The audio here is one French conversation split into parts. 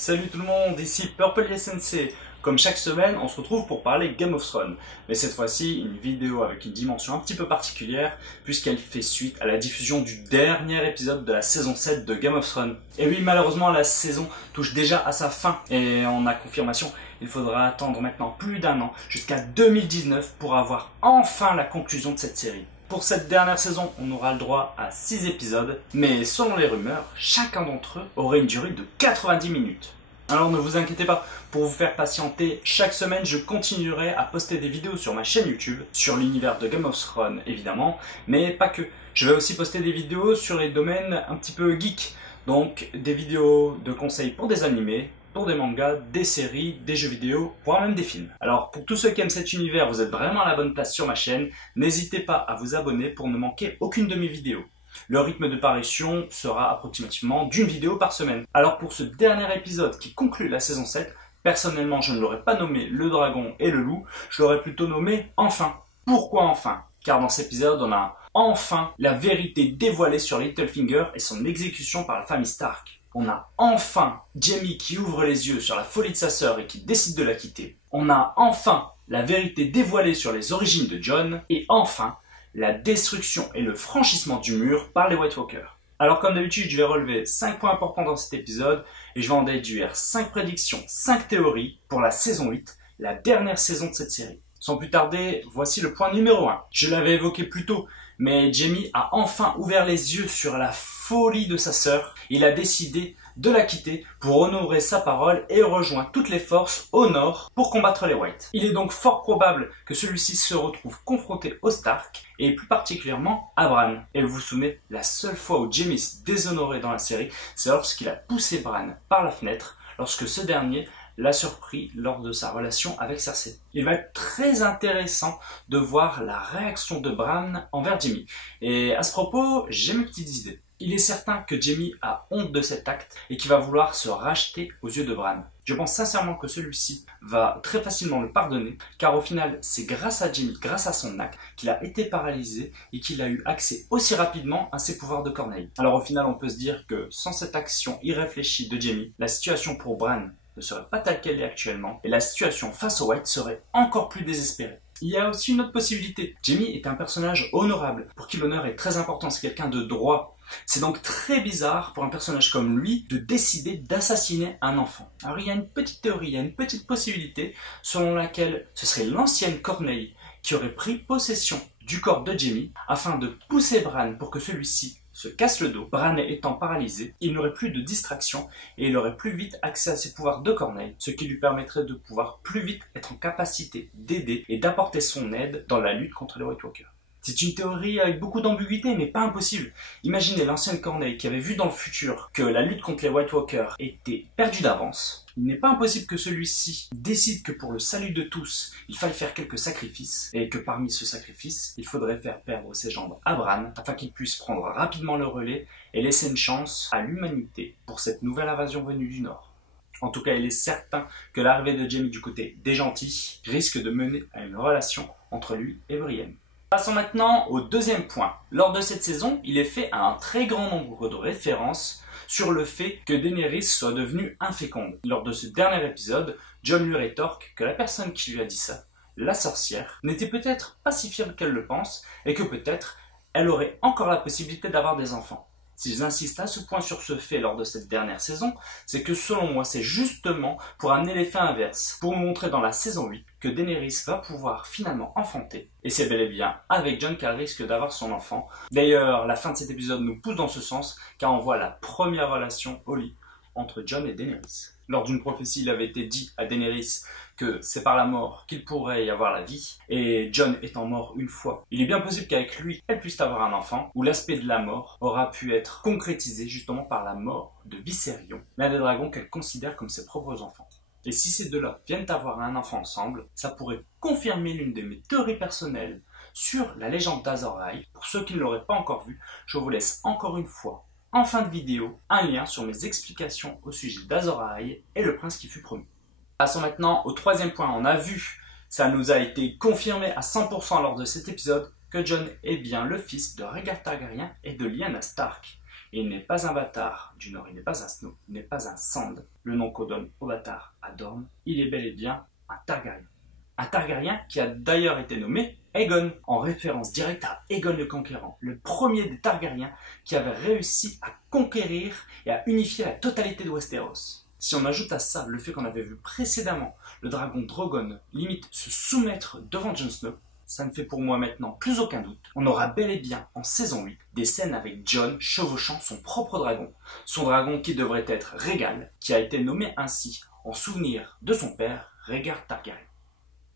Salut tout le monde, ici Purple SNC. Comme chaque semaine, on se retrouve pour parler Game of Thrones. Mais cette fois-ci, une vidéo avec une dimension un petit peu particulière, puisqu'elle fait suite à la diffusion du dernier épisode de la saison 7 de Game of Thrones. Et oui, malheureusement, la saison touche déjà à sa fin. Et on a confirmation, il faudra attendre maintenant plus d'un an, jusqu'à 2019, pour avoir enfin la conclusion de cette série. Pour cette dernière saison, on aura le droit à 6 épisodes, mais selon les rumeurs, chacun d'entre eux aurait une durée de 90 minutes. Alors ne vous inquiétez pas, pour vous faire patienter, chaque semaine je continuerai à poster des vidéos sur ma chaîne YouTube, sur l'univers de Game of Thrones évidemment, mais pas que. Je vais aussi poster des vidéos sur les domaines un petit peu geek, donc des vidéos de conseils pour des animés, pour des mangas, des séries, des jeux vidéo, voire même des films. Alors pour tous ceux qui aiment cet univers, vous êtes vraiment à la bonne place sur ma chaîne, n'hésitez pas à vous abonner pour ne manquer aucune de mes vidéos. Le rythme de parution sera approximativement d'une vidéo par semaine. Alors pour ce dernier épisode qui conclut la saison 7, personnellement je ne l'aurais pas nommé le dragon et le loup, je l'aurais plutôt nommé Enfin. Pourquoi Enfin? Car dans cet épisode on a enfin la vérité dévoilée sur Littlefinger et son exécution par la famille Stark. On a enfin Jaime qui ouvre les yeux sur la folie de sa sœur et qui décide de la quitter. On a enfin la vérité dévoilée sur les origines de Jon. Et enfin, la destruction et le franchissement du mur par les White Walkers. Alors comme d'habitude, je vais relever 5 points importants dans cet épisode et je vais en déduire 5 prédictions, 5 théories pour la saison 8, la dernière saison de cette série. Sans plus tarder, voici le point numéro 1. Je l'avais évoqué plus tôt, mais Jaime a enfin ouvert les yeux sur la folie de sa sœur. Il a décidé de la quitter pour honorer sa parole et rejoint toutes les forces au nord pour combattre les Whites. Il est donc fort probable que celui-ci se retrouve confronté aux Stark et plus particulièrement à Bran. Et vous vous souvenez, la seule fois où Jaime s'est déshonoré dans la série, c'est lorsqu'il a poussé Bran par la fenêtre, lorsque ce dernier l'a surpris lors de sa relation avec Cersei. Il va être très intéressant de voir la réaction de Bran envers Jaime. Et à ce propos, j'ai mes petites idées. Il est certain que Jaime a honte de cet acte et qu'il va vouloir se racheter aux yeux de Bran. Je pense sincèrement que celui-ci va très facilement le pardonner, car au final, c'est grâce à Jaime, grâce à son acte, qu'il a été paralysé et qu'il a eu accès aussi rapidement à ses pouvoirs de Corneille. Alors au final, on peut se dire que sans cette action irréfléchie de Jaime, la situation pour Bran ne serait pas telle qu'elle est actuellement, et la situation face aux White serait encore plus désespérée. Il y a aussi une autre possibilité. Jaime est un personnage honorable, pour qui l'honneur est très important, c'est quelqu'un de droit. C'est donc très bizarre pour un personnage comme lui de décider d'assassiner un enfant. Alors il y a une petite théorie, il y a une petite possibilité selon laquelle ce serait l'ancienne Corneille qui aurait pris possession du corps de Jaime afin de pousser Bran pour que celui-ci se casse le dos. Bran étant paralysé, il n'aurait plus de distraction et il aurait plus vite accès à ses pouvoirs de Corneille, ce qui lui permettrait de pouvoir plus vite être en capacité d'aider et d'apporter son aide dans la lutte contre les White Walkers. C'est une théorie avec beaucoup d'ambiguïté, mais pas impossible. Imaginez l'ancienne Corneille qui avait vu dans le futur que la lutte contre les White Walkers était perdue d'avance. Il n'est pas impossible que celui-ci décide que pour le salut de tous, il faille faire quelques sacrifices, et que parmi ce sacrifice, il faudrait faire perdre ses jambes à Bran, afin qu'il puisse prendre rapidement le relais et laisser une chance à l'humanité pour cette nouvelle invasion venue du Nord. En tout cas, il est certain que l'arrivée de Jaime du côté des gentils risque de mener à une relation entre lui et Brienne. Passons maintenant au deuxième point. Lors de cette saison, il est fait un très grand nombre de références sur le fait que Daenerys soit devenue inféconde. Lors de ce dernier épisode, Jon lui rétorque que la personne qui lui a dit ça, la sorcière, n'était peut-être pas si fière qu'elle le pense et que peut-être elle aurait encore la possibilité d'avoir des enfants. Si j'insiste à ce point sur ce fait lors de cette dernière saison, c'est que selon moi, c'est justement pour amener l'effet inverse, pour nous montrer dans la saison 8 que Daenerys va pouvoir finalement enfanter. Et c'est bel et bien avec Jon qu'elle risque d'avoir son enfant. D'ailleurs, la fin de cet épisode nous pousse dans ce sens, car on voit la première relation au lit entre Jon et Daenerys. Lors d'une prophétie, il avait été dit à Daenerys que c'est par la mort qu'il pourrait y avoir la vie, et Jon étant mort une fois, il est bien possible qu'avec lui, elle puisse avoir un enfant, où l'aspect de la mort aura pu être concrétisé justement par la mort de Viserion, l'un des dragons qu'elle considère comme ses propres enfants. Et si ces deux-là viennent avoir un enfant ensemble, ça pourrait confirmer l'une de mes théories personnelles sur la légende d'Azor Ahai. Pour ceux qui ne l'auraient pas encore vu, je vous laisse encore une fois en fin de vidéo un lien sur mes explications au sujet d'Azor Ahai et le prince qui fut promis. Passons maintenant au troisième point. On a vu, ça nous a été confirmé à 100% lors de cet épisode, que Jon est bien le fils de Rhaegar Targaryen et de Lyanna Stark. Il n'est pas un bâtard du Nord, il n'est pas un Snow, il n'est pas un Sand. le nom qu'on donne au bâtard à Dorne, il est bel et bien un Targaryen. Un Targaryen qui a d'ailleurs été nommé Aegon, en référence directe à Aegon le Conquérant, le premier des Targaryens qui avait réussi à conquérir et à unifier la totalité de Westeros. Si on ajoute à ça le fait qu'on avait vu précédemment le dragon Drogon limite se soumettre devant Jon Snow, ça ne fait pour moi maintenant plus aucun doute. On aura bel et bien en saison 8 des scènes avec Jon chevauchant son propre dragon. Son dragon qui devrait être Rhaegal, qui a été nommé ainsi en souvenir de son père, Rhaegar Targaryen.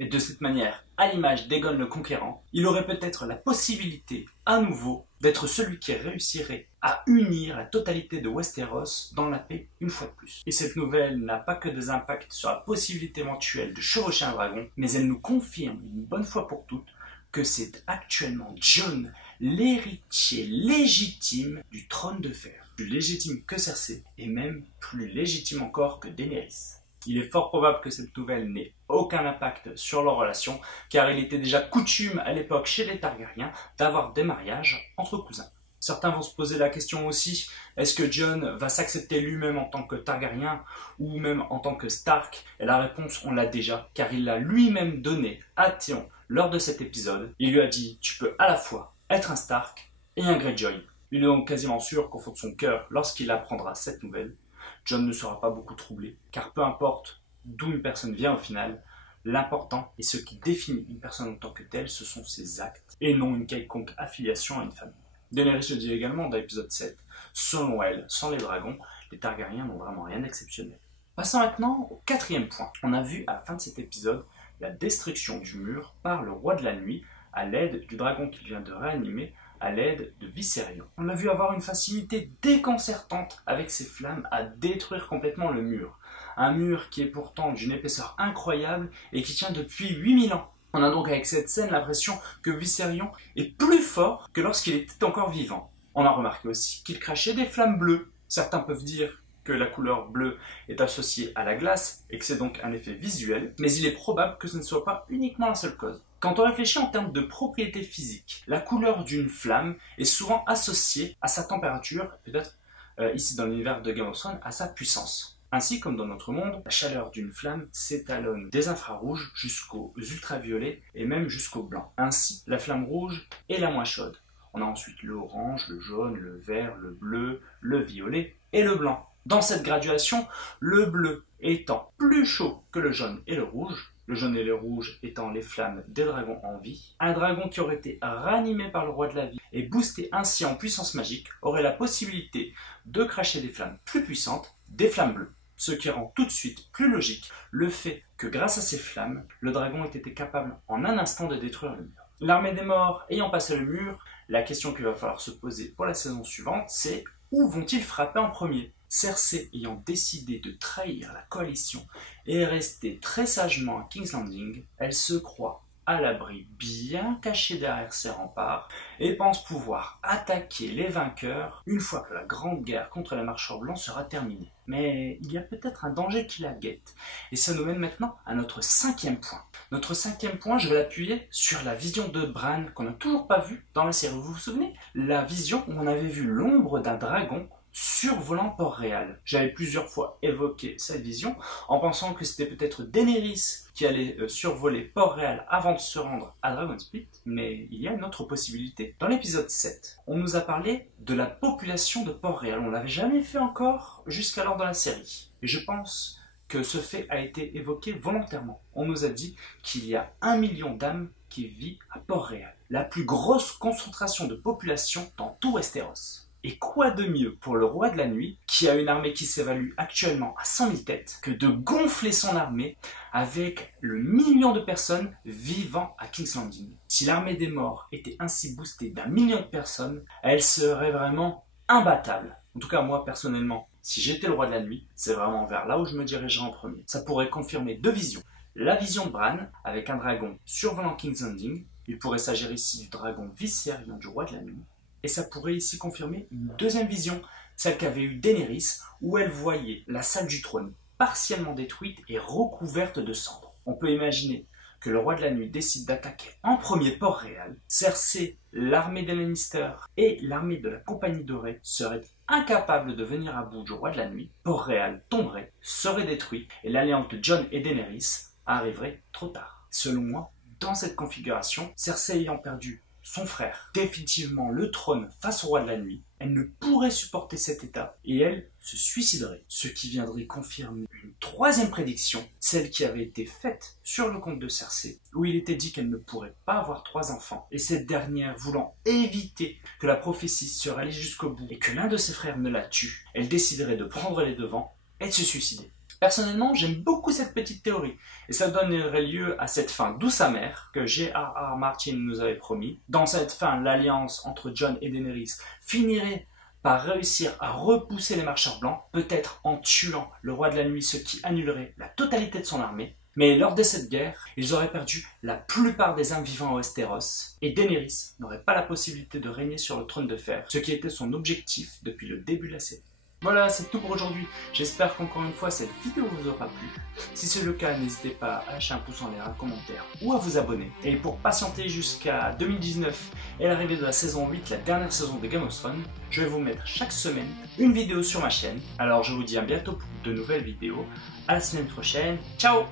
Et de cette manière, à l'image d'Aegon le Conquérant, il aurait peut-être la possibilité, à nouveau, d'être celui qui réussirait à unir la totalité de Westeros dans la paix une fois de plus. Et cette nouvelle n'a pas que des impacts sur la possibilité éventuelle de chevaucher un dragon, mais elle nous confirme une bonne fois pour toutes que c'est actuellement Jon, l'héritier légitime du trône de fer. Plus légitime que Cersei, et même plus légitime encore que Daenerys. Il est fort probable que cette nouvelle n'ait aucun impact sur leur relation, car il était déjà coutume à l'époque chez les Targaryens d'avoir des mariages entre cousins. Certains vont se poser la question aussi, est-ce que Jon va s'accepter lui-même en tant que Targaryen ou même en tant que Stark? Et la réponse, on l'a déjà, car il l'a lui-même donné à Theon lors de cet épisode. Il lui a dit, tu peux à la fois être un Stark et un Greyjoy. Il est donc quasiment sûr qu'au fond de son cœur, lorsqu'il apprendra cette nouvelle, Jon ne sera pas beaucoup troublé, car peu importe d'où une personne vient au final, l'important et ce qui définit une personne en tant que telle, ce sont ses actes, et non une quelconque affiliation à une famille. Daenerys le dit également dans l'épisode 7, selon elle, sans les dragons, les Targaryens n'ont vraiment rien d'exceptionnel. Passons maintenant au 4e point. On a vu à la fin de cet épisode la destruction du mur par le roi de la nuit à l'aide du dragon qu'il vient de réanimer, à l'aide de Viserion. On l'a vu avoir une facilité déconcertante avec ses flammes à détruire complètement le mur. Un mur qui est pourtant d'une épaisseur incroyable et qui tient depuis 8000 ans. On a donc avec cette scène l'impression que Viserion est plus fort que lorsqu'il était encore vivant. On a remarqué aussi qu'il crachait des flammes bleues. Certains peuvent dire que la couleur bleue est associée à la glace et que c'est donc un effet visuel, mais il est probable que ce ne soit pas uniquement la seule cause. Quand on réfléchit en termes de propriétés physiques, la couleur d'une flamme est souvent associée à sa température, peut-être ici dans l'univers de Game of Thrones, à sa puissance. Ainsi, comme dans notre monde, la chaleur d'une flamme s'étalonne des infrarouges jusqu'aux ultraviolets et même jusqu'au blanc. Ainsi, la flamme rouge est la moins chaude. On a ensuite l'orange, le jaune, le vert, le bleu, le violet et le blanc. Dans cette graduation, le bleu étant plus chaud que le jaune et le rouge et le rouge étant les flammes des dragons en vie, un dragon qui aurait été ranimé par le roi de la vie et boosté ainsi en puissance magique aurait la possibilité de cracher des flammes plus puissantes, des flammes bleues. Ce qui rend tout de suite plus logique le fait que grâce à ces flammes, le dragon ait été capable en un instant de détruire le mur. L'armée des morts ayant passé le mur, la question qu'il va falloir se poser pour la saison suivante, c'est où vont-ils frapper en premier ? Cersei ayant décidé de trahir la coalition et rester très sagement à King's Landing, elle se croit à l'abri bien caché derrière ses remparts et pense pouvoir attaquer les vainqueurs une fois que la grande guerre contre les marcheurs blancs sera terminée. Mais il y a peut-être un danger qui la guette. Et ça nous mène maintenant à notre 5e point. Notre 5e point, je vais l'appuyer sur la vision de Bran qu'on n'a toujours pas vue dans la série. Vous vous souvenez ? La vision où on avait vu l'ombre d'un dragon survolant Port-Réal. J'avais plusieurs fois évoqué cette vision en pensant que c'était peut-être Daenerys qui allait survoler Port-Réal avant de se rendre à Dragonspit, mais il y a une autre possibilité. Dans l'épisode 7, on nous a parlé de la population de Port-Réal. On ne l'avait jamais fait encore jusqu'alors dans la série. Et je pense que ce fait a été évoqué volontairement. On nous a dit qu'il y a 1 million d'âmes qui vivent à Port-Réal. La plus grosse concentration de population dans tout Westeros. Et quoi de mieux pour le roi de la nuit, qui a une armée qui s'évalue actuellement à 100 000 têtes, que de gonfler son armée avec le million de personnes vivant à King's Landing. Si l'armée des morts était ainsi boostée d'1 million de personnes, elle serait vraiment imbattable. En tout cas, moi, personnellement, si j'étais le roi de la nuit, c'est vraiment vers là où je me dirigerais en premier. Ça pourrait confirmer 2 visions. La vision de Bran, avec un dragon survolant King's Landing. Il pourrait s'agir ici du dragon Viserion du roi de la nuit. Et ça pourrait ici confirmer une 2e vision, celle qu'avait eue Daenerys, où elle voyait la salle du trône partiellement détruite et recouverte de cendres. On peut imaginer que le roi de la nuit décide d'attaquer en premier Port-Réal. Cersei, l'armée des Lannister et l'armée de la Compagnie Dorée seraient incapable de venir à bout du roi de la nuit, Port-Réal tomberait, serait détruit et l'alliance de Jon et Daenerys arriverait trop tard. Selon moi, dans cette configuration, Cersei ayant perdu son frère, définitivement le trône face au roi de la nuit, elle ne pourrait supporter cet état et elle se suiciderait. Ce qui viendrait confirmer une troisième prédiction, celle qui avait été faite sur le compte de Cersei, où il était dit qu'elle ne pourrait pas avoir 3 enfants, et cette dernière voulant éviter que la prophétie se réalise jusqu'au bout et que l'un de ses frères ne la tue, elle déciderait de prendre les devants et de se suicider. Personnellement, j'aime beaucoup cette petite théorie, et ça donnerait lieu à cette fin douce amère que J.R.R. Martin nous avait promis. Dans cette fin, l'alliance entre Jon et Daenerys finirait par réussir à repousser les marcheurs blancs, peut-être en tuant le roi de la nuit, ce qui annulerait la totalité de son armée. Mais lors de cette guerre, ils auraient perdu la plupart des âmes vivants à Westeros, et Daenerys n'aurait pas la possibilité de régner sur le trône de fer, ce qui était son objectif depuis le début de la série. Voilà, c'est tout pour aujourd'hui. J'espère qu'encore une fois cette vidéo vous aura plu. Si c'est le cas, n'hésitez pas à lâcher un pouce en l'air, un commentaire ou à vous abonner. Et pour patienter jusqu'à 2019 et l'arrivée de la saison 8, la dernière saison de Game of Thrones, je vais vous mettre chaque semaine une vidéo sur ma chaîne. Alors je vous dis à bientôt pour de nouvelles vidéos. À la semaine prochaine. Ciao!